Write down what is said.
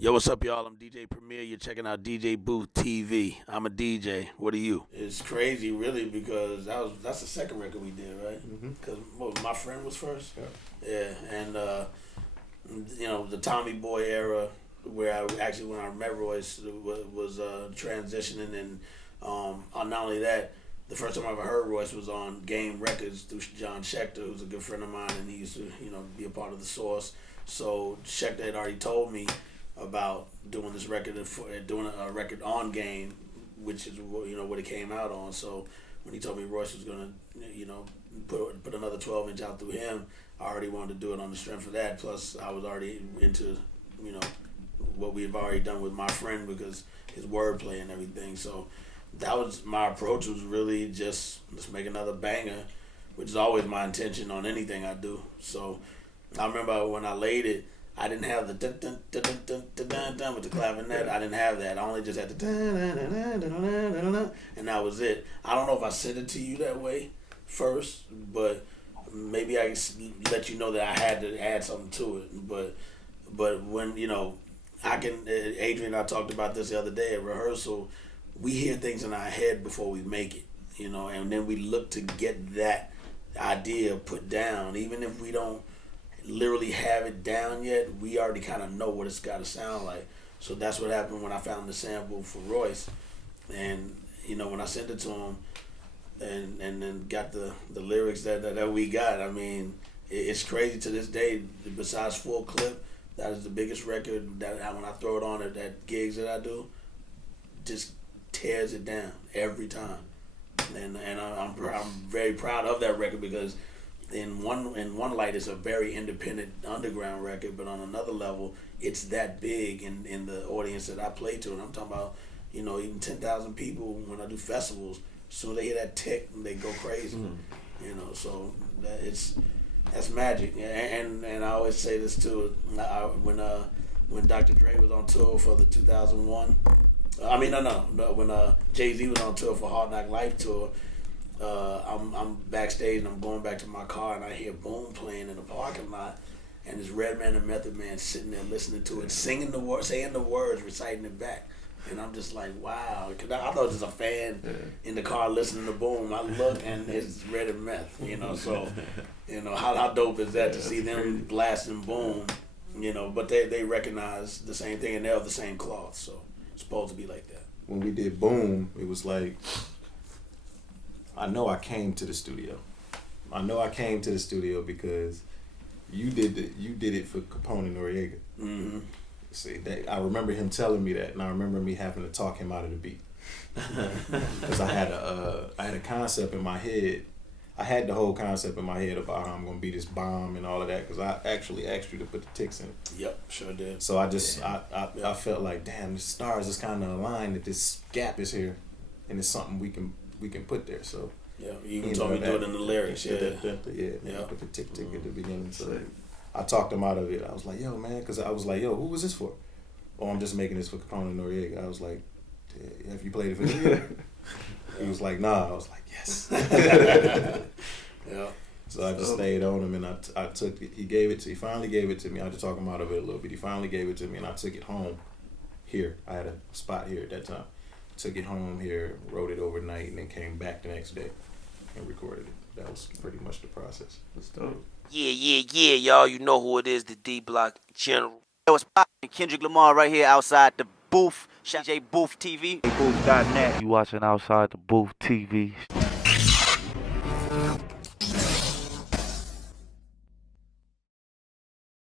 Yo, what's up, y'all? I'm DJ Premier. You're checking out DJ Booth TV. I'm a DJ. What are you? It's crazy, really, because that's the second record we did, right? Because my friend was first. Yeah, and the Tommy Boy era, where when I met Royce was transitioning, and not only that, the first time I ever heard Royce was on Game Records through John Schechter, who's a good friend of mine, and he used to be a part of the Source. So Schechter had already told me about doing this record, doing a record on Game, which is what it came out on. So when he told me Royce was gonna put another 12-inch out through him, I already wanted to do it on the strength of that. Plus I was already into what we've already done with my friend because his wordplay and everything. So that was my approach, was really just let's make another banger, which is always my intention on anything I do. So I remember when I laid it, I didn't have the dun dun dun dun dun dun dun dun with the clavinet. I didn't have that. I only just had the dun dun dun dun dun dun dun, and that was it. I don't know if I sent it to you that way first, but maybe I let you know that I had to add something to it. But when Adrian and I talked about this the other day at rehearsal. We hear things in our head before we make it, and then we look to get that idea put down, even if we don't literally have it down yet, we already kind of know what it's got to sound like. So that's what happened when I found the sample for Royce, and when I sent it to him, and then got the lyrics that we got. I mean, it's crazy to this day. Besides Full Clip, that is the biggest record that when I throw it on at gigs that I do, just tears it down every time, and I'm very proud of that record because. In one light, it's a very independent underground record, but on another level, it's that big in the audience that I play to, and I'm talking about, even 10,000 people when I do festivals. So they hear that tick, and they go crazy, So that's magic, and I always say this too. When Dr. Dre was on tour for the 2001, when Jay-Z was on tour for Hard Knock Life tour. I'm backstage and I'm going back to my car and I hear Boom playing in the parking lot, and this Redman and Method Man sitting there listening to it, singing the words, saying the words, reciting it back, and I'm just like, wow. Cause I thought it was a fan in the car listening to Boom. I look and it's Red and Meth, So, how dope is that to see them blasting Boom, But they recognize the same thing and they're of the same cloth, so it's supposed to be like that. When we did Boom, it was like. I know I came to the studio. Because you did it for Capone and Noriega. Mm-hmm. See, I remember him telling me that, and I remember me having to talk him out of the beat. Because I had a concept in my head. I had the whole concept in my head about how I'm gonna be this bomb and all of that. Because I actually asked you to put the ticks in it. Yep, sure did. So I felt like, damn, the stars is kind of aligned that this gap is here, and it's something we can put there. So yeah, you even told me to do it in the lyrics. Yeah, put the tick at the beginning. So I talked him out of it. I was like, yo, man, because I was like, yo, who was this for? Oh, I'm just making this for Capone and Noriega. I was like, have you played it for them? He was like, nah. I was like, yes. Yeah. So I just stayed on him, and I took it. He finally gave it to me. I had to talk him out of it a little bit. He finally gave it to me, and I took it home here. I had a spot here at that time. Took it home here, wrote it overnight, and then came back the next day and recorded it. That was pretty much the process. That's dope. Yeah, y'all. You know who it is, the D Block General. Yo, it's poppin'. Kendrick Lamar right here outside the booth. DJ Booth TV. Booth.net. You watching Outside the Booth TV.